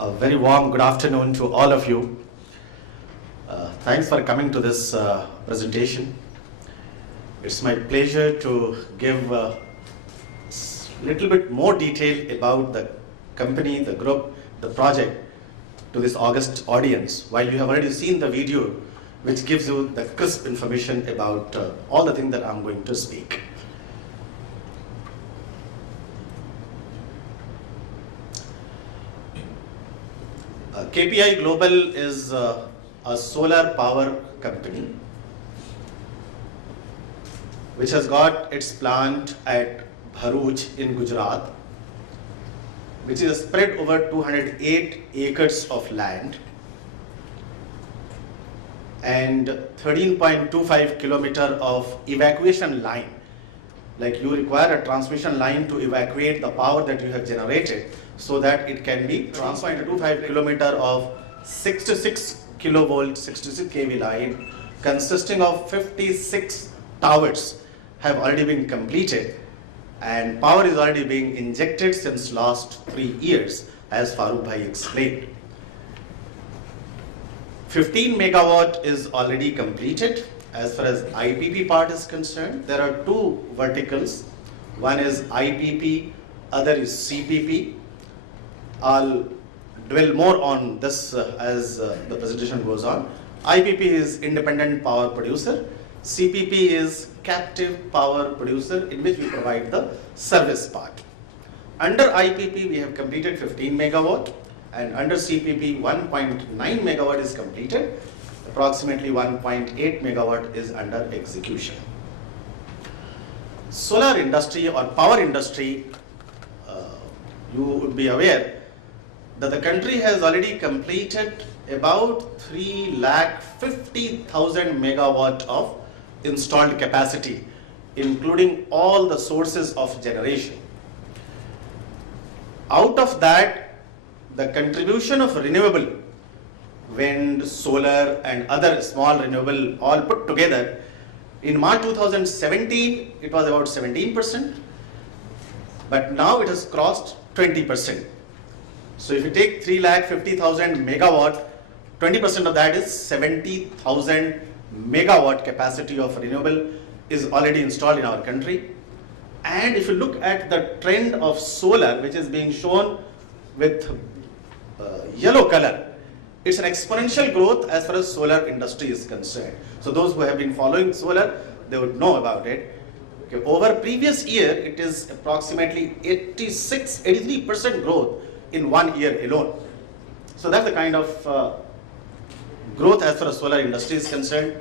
A very warm good afternoon to all of you. Thanks for coming to this presentation. It's my pleasure to give a little bit more detail about the company, the group, the project to this august audience, while you have already seen the video which gives you the crisp information about all the things that I'm going to speak. KPI Global is a solar power company which has got its plant at Bharuch in Gujarat, which is spread over 208 acres of land and 13.25 kilometer of evacuation line. Like you require a transmission line to evacuate the power that you have generated so that it can be transferred. 25 kilometer of 66 kilovolt, 66 kV line consisting of 56 towers have already been completed, and power is already being injected since last 3 years, as Farooq Bhai explained. 15 megawatt is already completed. As far as IPP part is concerned, there are two verticals. One is IPP, other is CPP. I'll dwell more on this as the presentation goes on. IPP is independent power producer. CPP is captive power producer, in which we provide the service part. Under IPP, we have completed 15 megawatt, and under CPP, 1.9 megawatt is completed. Approximately 1.8 megawatt is under execution. Solar industry or power industry, you would be aware that the country has already completed about 350,000 megawatt of installed capacity, including all the sources of generation. Out of that, the contribution of renewable, wind, solar and other small renewable all put together, in March 2017 it was about 17%, but now it has crossed 20%. So if you take 350,000 megawatt, 20% of that is 70,000 megawatt capacity of renewable is already installed in our country. And if you look at the trend of solar, which is being shown with yellow color, it's an exponential growth as far as solar industry is concerned. So those who have been following solar, they would know about it. Okay, over previous year, it is approximately 83% growth in 1 year alone. So that's the kind of growth as far as solar industry is concerned.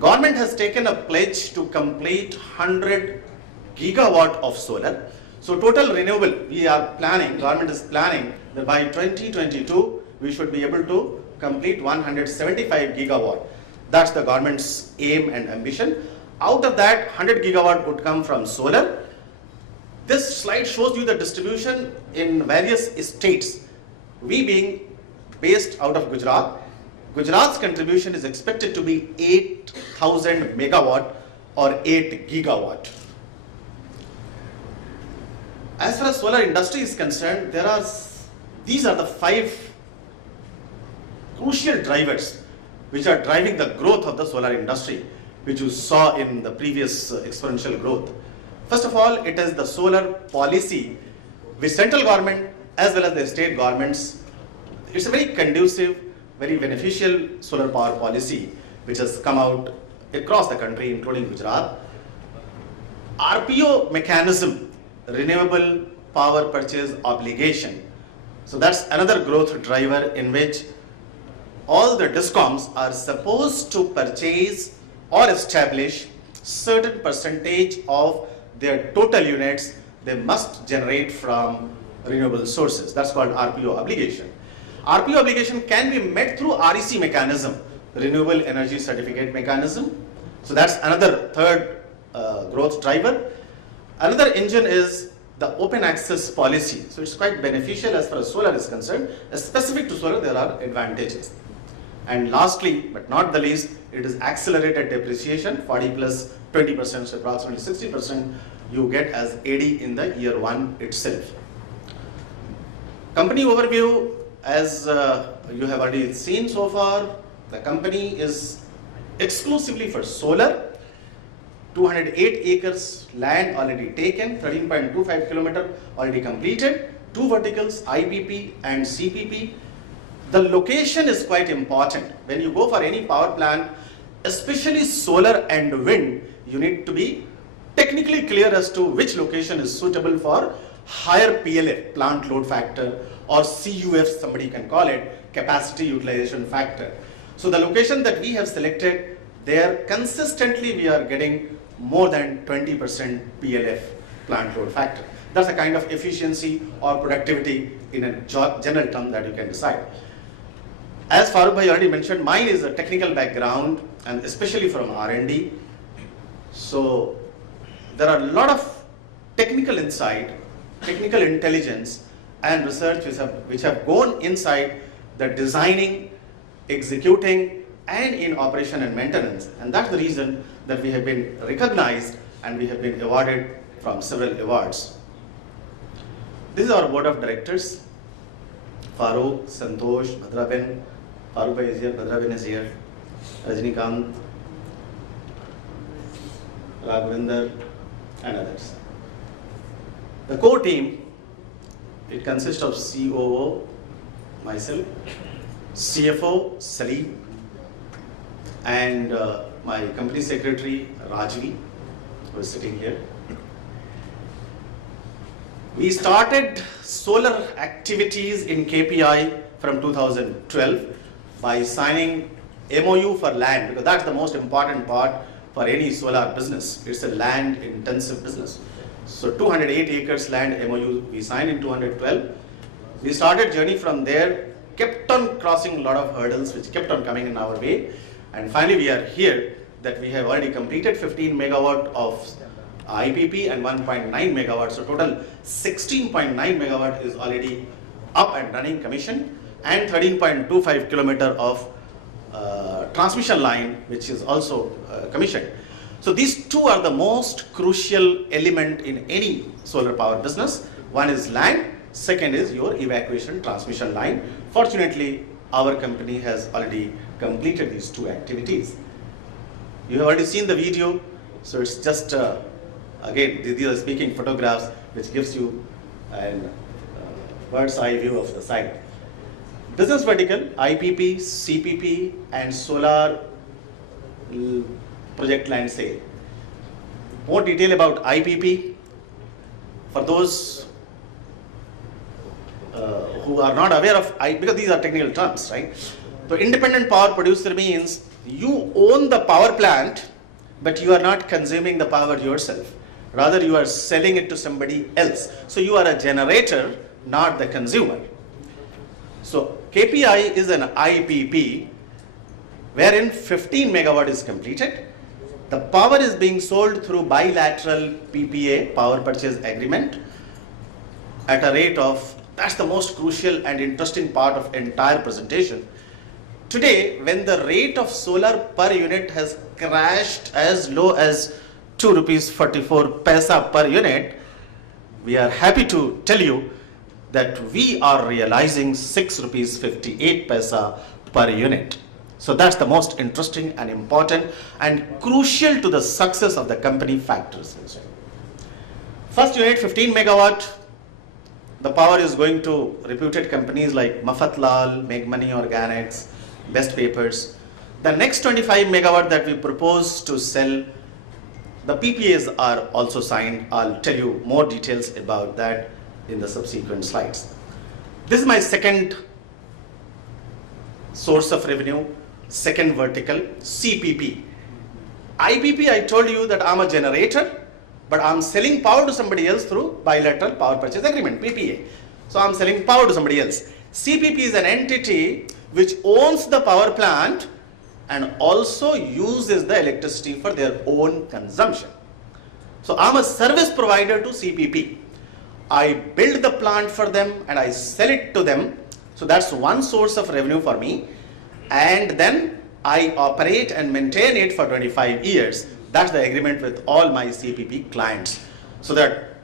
Government has taken a pledge to complete 100 gigawatt of solar. So total renewable, we are planning, government is planning that by 2022, we should be able to complete 175 gigawatt. That's the government's aim and ambition. Out of that, 100 gigawatt would come from solar. This slide shows you the distribution in various states. We being based out of Gujarat, Gujarat's contribution is expected to be 8,000 megawatt or 8 gigawatt. As far as solar industry is concerned, these are the 5 crucial drivers which are driving the growth of the solar industry, which you saw in the previous exponential growth. First of all, it is the solar policy which central government as well as the state governments, it's a very conducive, very beneficial solar power policy which has come out across the country, including Gujarat. RPO mechanism, renewable power purchase obligation. So that's another growth driver in which all the DISCOMs are supposed to purchase or establish certain percentage of their total units they must generate from renewable sources. That's called RPO obligation. RPO obligation can be met through REC mechanism, renewable energy certificate mechanism. So that's another third growth driver. Another engine is the open access policy. So it's quite beneficial as far as solar is concerned. Specific to solar, there are advantages. And lastly, but not the least, it is accelerated depreciation, 40 plus 20%, so approximately 60% you get as AD in the year 1 itself. Company overview, as you have already seen so far, the company is exclusively for solar. 208 acres land already taken, 13.25 kilometer already completed, 2 verticals, IPP and CPP. The location is quite important. When you go for any power plant, especially solar and wind, you need to be technically clear as to which location is suitable for higher PLF, plant load factor, or CUF, somebody can call it, capacity utilization factor. So the location that we have selected, there consistently we are getting more than 20% PLF, plant load factor. That's a kind of efficiency or productivity in a general term that you can decide. As Farooq bhai already mentioned, mine is a technical background and especially from R&D. So there are a lot of technical insight, technical intelligence and research which have gone inside the designing, executing and in operation and maintenance. And that's the reason that we have been recognized and we have been awarded from several awards. This is our board of directors. Farooq, Santosh, Bhadraben, Farooq bhai is here, Bhadraben is here, Rajnikant, Raghavinder and others. The core team, it consists of COO, myself, CFO, Salim, and my company secretary, Rajvi, who is sitting here. We started solar activities in KPI from 2012 by signing MOU for land, because that's the most important part for any solar business. It's a land intensive business. So 208 acres land MOU we signed in 2012. We started journey from there, kept on crossing a lot of hurdles which kept on coming in our way. And finally we are here that we have already completed 15 megawatt of IPP and 1.9 megawatt. So total 16.9 megawatt is already up and running, commission, and 13.25 kilometer of transmission line which is also commissioned. So these two are the most crucial element in any solar power business. One is land, second is your evacuation transmission line. Fortunately, our company has already completed these two activities. You have already seen the video, so it's just again these are speaking photographs which gives you a bird's eye view of the site. Business vertical, IPP, CPP and solar project land sale. More detail about IPP. For those who are not aware of because these are technical terms, right? So independent power producer means you own the power plant, but you are not consuming the power yourself. Rather, you are selling it to somebody else. So you are a generator, not the consumer. So KPI is an IPP wherein 15 megawatt is completed. The power is being sold through bilateral PPA, power purchase agreement, at a rate of, that's the most crucial and interesting part of entire presentation. Today, when the rate of solar per unit has crashed as low as 2 rupees 44 paisa per unit, we are happy to tell you that we are realizing 6 rupees 58 paisa per unit. So that's the most interesting and important and crucial to the success of the company factors. First unit, 15 megawatt. The power is going to reputed companies like Mafatlal, Make Money Organics, Best Papers. The next 25 megawatt that we propose to sell, the PPAs are also signed. I'll tell you more details about that in the subsequent slides. This is my second source of revenue, second vertical, CPP. IPP, I told you that I'm a generator, but I'm selling power to somebody else through bilateral power purchase agreement, PPA. So I'm selling power to somebody else. CPP is an entity which owns the power plant and also uses the electricity for their own consumption. So I'm a service provider to CPP. I build the plant for them and I sell it to them. So that's one source of revenue for me. And then I operate and maintain it for 25 years. That's the agreement with all my CPP clients. So that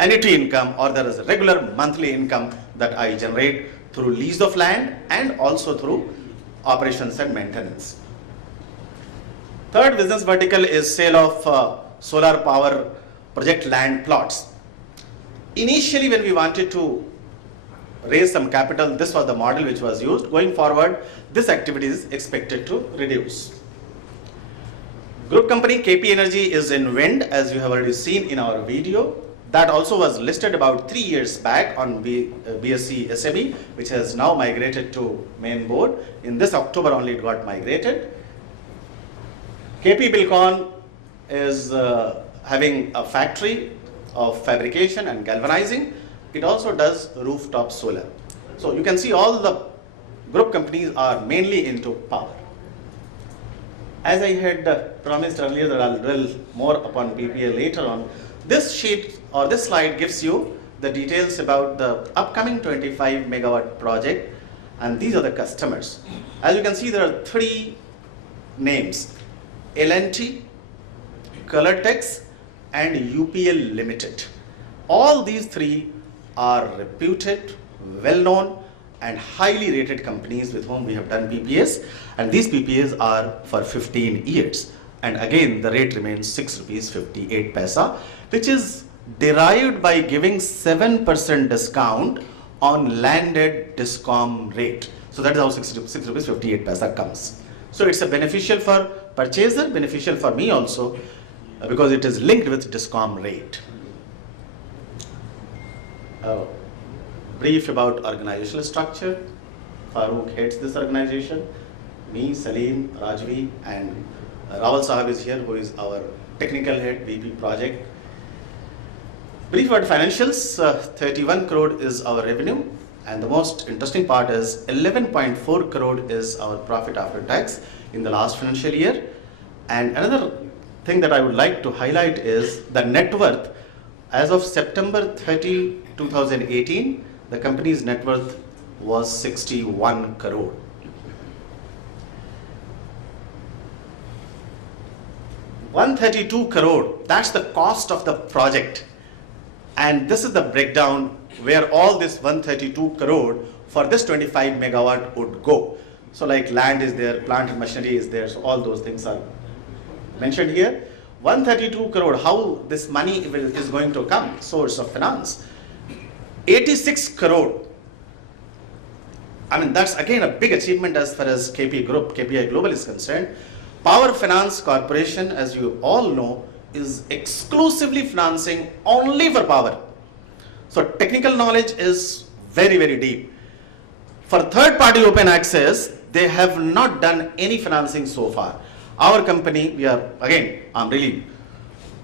annuity income or there is a regular monthly income that I generate through lease of land and also through operations and maintenance. Third business vertical is sale of solar power project land plots. Initially, when we wanted to raise some capital, this was the model which was used. Going forward, this activity is expected to reduce. Group company KP Energy is in wind, as you have already seen in our video. That also was listed about 3 years back on BSE SME, which has now migrated to main board. In this October only it got migrated. KP Bilcon is having a factory of fabrication and galvanizing. It also does rooftop solar. So you can see all the group companies are mainly into power. As I had promised earlier that I'll dwell more upon PPA later on, this sheet or this slide gives you the details about the upcoming 25 megawatt project, and these are the customers. As you can see, there are 3 names: L&T, Colortex, and UPL Limited. All these 3 are reputed, well-known, and highly rated companies with whom we have done PPAs, and these PPAs are for 15 years. And again, the rate remains 6 rupees 58 paisa, which is derived by giving 7% discount on landed discom rate. So that is how 6 rupees 58 paisa comes. So it's a beneficial for purchaser, beneficial for me also, because it is linked with discom rate. Brief about organizational structure. Farooq heads this organization. Me, Salim, Rajvi, and Rawal Sahab is here, who is our technical head, VP project. Brief about financials. 31 crore is our revenue, and the most interesting part is 11.4 crore is our profit after tax in the last financial year. And another thing that I would like to highlight is the net worth. As of September 30, 2018, the company's net worth was 61 crore. $132 crore, that's the cost of the project. And this is the breakdown where all this 132 crore for this 25 megawatt would go. So like land is there, plant and machinery is there, so all those things are mentioned here. 132 crore, how this money is going to come, source of finance. 86 crore. I mean, that's again a big achievement as far as KPI Global is concerned. Power Finance Corporation, as you all know, is exclusively financing only for power. So technical knowledge is very, very deep. For third party open access, they have not done any financing so far. Our company, I'm really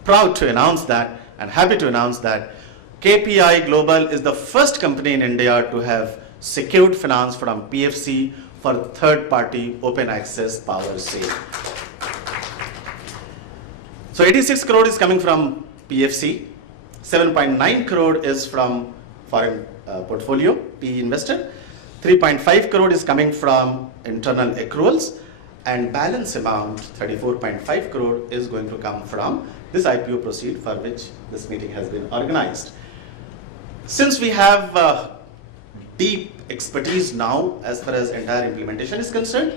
proud to announce that and happy to announce that KPI Global is the first company in India to have secured finance from PFC for third party open access power sale. So 86 crore is coming from PFC, 7.9 crore is from foreign portfolio, PE investor, 3.5 crore is coming from internal accruals, and balance amount 34.5 crore is going to come from this IPO proceed for which this meeting has been organized. Since we have deep expertise now as far as entire implementation is concerned,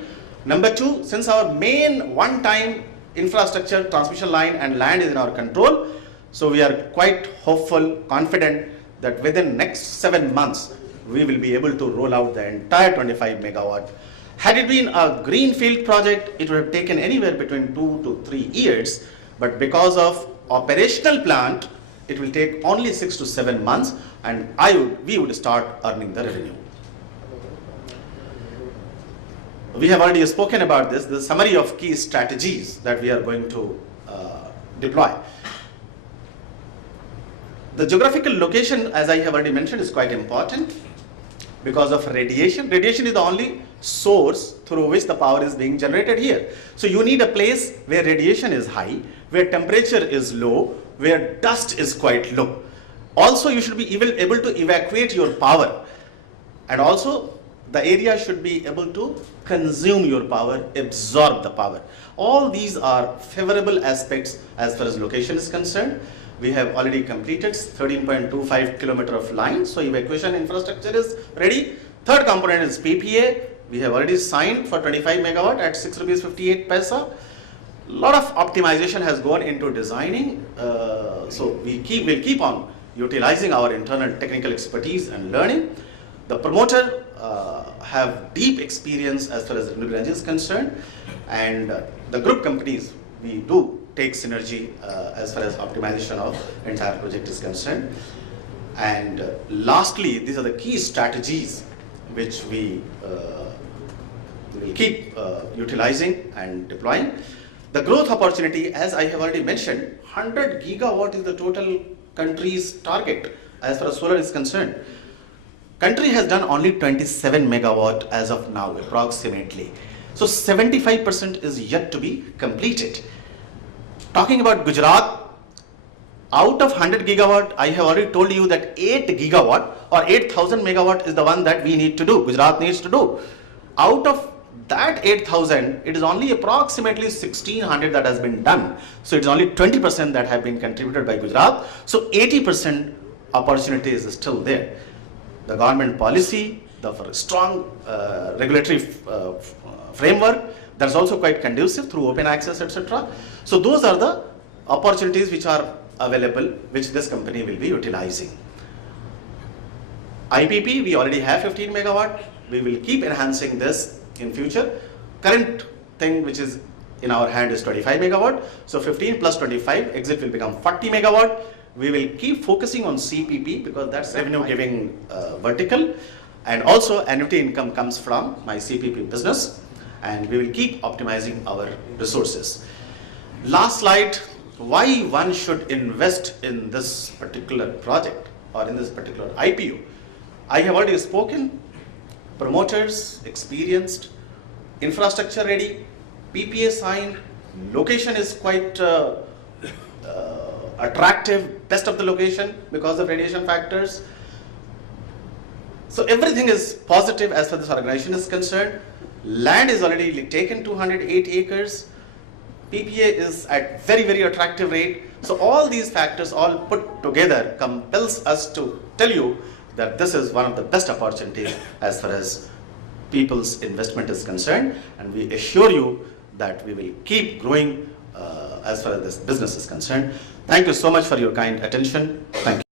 number 2, since our main one-time infrastructure, transmission line and land is in our control, so we are quite hopeful, confident that within next 7 months, we will be able to roll out the entire 25 megawatt. Had it been a greenfield project, it would have taken anywhere between 2 to 3 years, but because of operational plant, it will take only 6 to 7 months, and we would start earning the revenue. We have already spoken about this, the summary of key strategies that we are going to deploy. The geographical location, as I have already mentioned, is quite important because of radiation. Radiation is the only source through which the power is being generated here. So you need a place where radiation is high, where temperature is low, where dust is quite low. Also, you should be able to evacuate your power, and also the area should be able to consume your power, absorb the power. All these are favorable aspects as far as location is concerned. we have already completed 13.25 kilometer of line. So evacuation infrastructure is ready. Third component is PPA. We have already signed for 25 megawatt at 6 rupees 58 paisa. Lot of optimization has gone into designing. So we'll keep on utilizing our internal technical expertise and learning. The promoter have deep experience as far as renewable energy is concerned, and the group companies, we do take synergy as far as optimization of entire project is concerned. And lastly, these are the key strategies which we will keep utilizing and deploying. The growth opportunity, as I have already mentioned, 100 gigawatt is the total country's target as far as solar is concerned. Country has done only 27 megawatt as of now, approximately. So 75% is yet to be completed. Talking about Gujarat, out of 100 gigawatt, I have already told you that 8 gigawatt or 8,000 megawatt is the one that we need to do, Gujarat needs to do. Out of that 8,000, it is only approximately 1,600 that has been done. So it's only 20% that have been contributed by Gujarat. So 80% opportunity is still there. The government policy, the strong regulatory framework, that's also quite conducive through open access, etc. So those are the opportunities which are available, which this company will be utilizing. IPP, we already have 15 megawatt. We will keep enhancing this in future. Current thing which is in our hand is 25 megawatt. So 15 plus 25, exit will become 40 megawatt. We will keep focusing on CPP because that's revenue giving vertical, and also annuity income comes from my CPP business, and we will keep optimizing our resources. Last slide, why one should invest in this particular project or in this particular IPO. I have already spoken, promoters experienced, infrastructure ready, PPA signed, location is quite attractive, best of the location because of radiation factors. So everything is positive as far as this organization is concerned. Land is already taken, 208 acres. PPA is at very, very attractive rate. So all these factors all put together compels us to tell you that this is one of the best opportunities as far as people's investment is concerned. And we assure you that we will keep growing as far as this business is concerned. Thank you so much for your kind attention. Thank you.